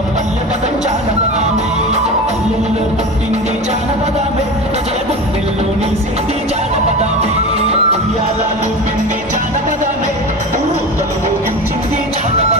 పల్లె పదం జానపదామే. పల్లెల్లో పుట్టింది జానపదామే. ప్రజల గుండెల్లో నిలిసింది జానపదామే. ఉయ్యాలాలు పిండి జానపదామే. ఊరుతలు ఊగించింది జానపద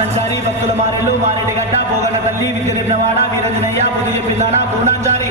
సంచారి భక్తుల మారెళ్ళు మారెడ్డి గడ్డ భోగన తల్లి విద్య రేపినవాడ వీరజనయ్య బుద్ధి చెప్పిందానా పూర్ణాచారి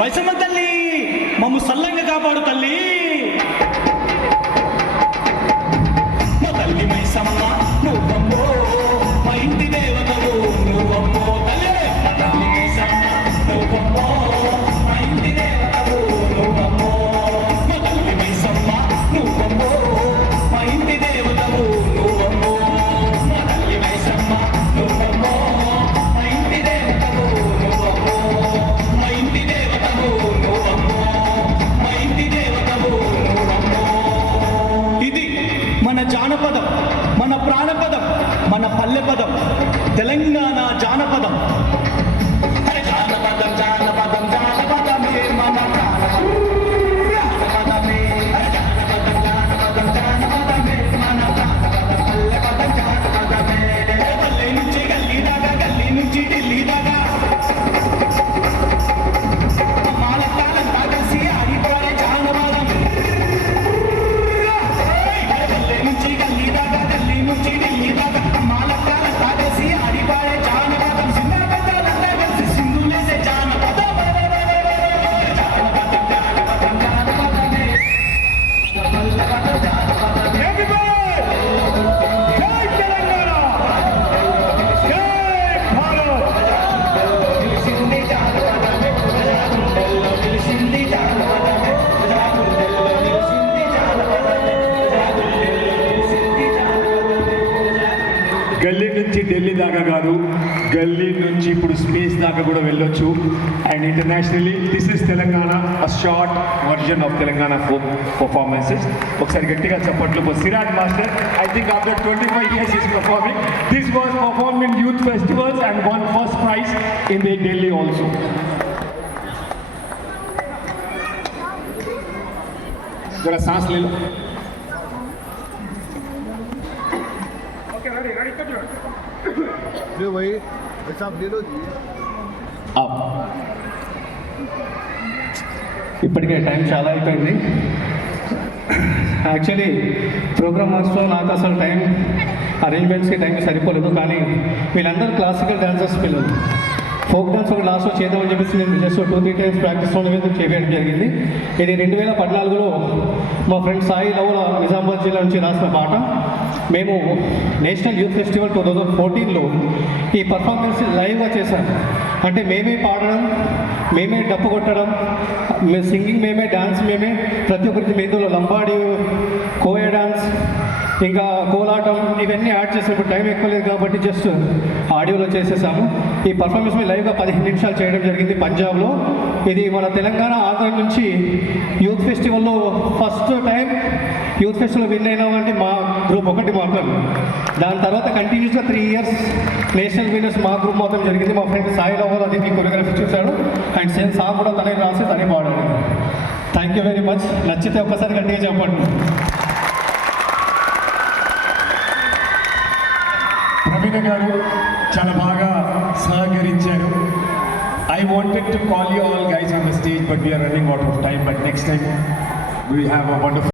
వైసమ్మ తల్లి మమ్ము సల్లంగా కాపాడు తల్లి. మా తల్లి మైసమ్మ మన జానపదం మన ప్రాణపదం మన పల్లెపదం. తెలంగాణ జానపదం. దాకా కూడా వెళ్ళొచ్చు and internationally this is Telangana a short version of Telangana folk performances ఒకసారి గట్టిగా చప్పట్లు for Siraj master I think after twenty five years is performing this was perform in youth festivals and won first prize in the Delhi also जरा सांस ले लो जो भाई ऐसा आप ले लो जी ఇప్పటికే టైం చాలా అయిపోయింది. యాక్చువల్లీ ప్రోగ్రామ్ మాస్లో నాకు అసలు టైం అరేంజ్మెంట్స్కి టైం సరిపోలేదు కానీ వీళ్ళందరూ క్లాసికల్ డాన్సర్స్ పిల్లలు. ఫోక్ డాన్స్ ఒక లాస్ట్లో చేద్దామని చెప్పేసి నేను just two three times practice మీద చేయడం జరిగింది. ఇది రెండు వేల పద్నాలుగులో మా ఫ్రెండ్ సాయి లవ్ల నిజామాబాద్ జిల్లా నుంచి రాసిన పాట. మేము national youth festival two thousand ఫోర్టీన్లో ఈ పర్ఫార్మెన్స్ లైవ్గా చేశాను అంటే మేమే పాడడం మేమే డప్పు కొట్టడం మే సింగింగ్ మేమే డాన్స్ మేమే ప్రతి ఒక్కరికి మేందులో లంబాడి కోయ డాన్స్ ఇంకా కోలాటం ఇవన్నీ యాడ్ చేసినప్పుడు టైం ఎక్కువ లేదు కాబట్టి జస్ట్ ఆడియోలో చేసేసాము. ఈ పర్ఫార్మెన్స్ మీ లైవ్గా పదిహేను నిమిషాలు చేయడం జరిగింది పంజాబ్లో. ఇది మన తెలంగాణ ఆంధ్ర నుంచి youth ఫెస్టివల్లో first time youth festival win అయినామంటే మా గ్రూప్ ఒకటి మాత్రం. దాని తర్వాత కంటిన్యూస్గా త్రీ ఇయర్స్ నేషనల్ విన్నర్స్ మా గ్రూప్ మాత్రం జరిగింది. మా ఫ్రెండ్ సాయి రావు అది కొరియోగ్రఫీ చూశాడు. అండ్ సేమ్ సాంగ్ కూడా తనే రాసి తనే పాడాడు. థ్యాంక్ యూ వెరీ మచ్ నచ్చితే ఒక్కసారి గట్టిగా చెప్పండి. ప్రవీణ గారు చాలా బాగా సహకరించారు. I wanted to call you all guys on the stage but we're running out of time but next time we have a wonderful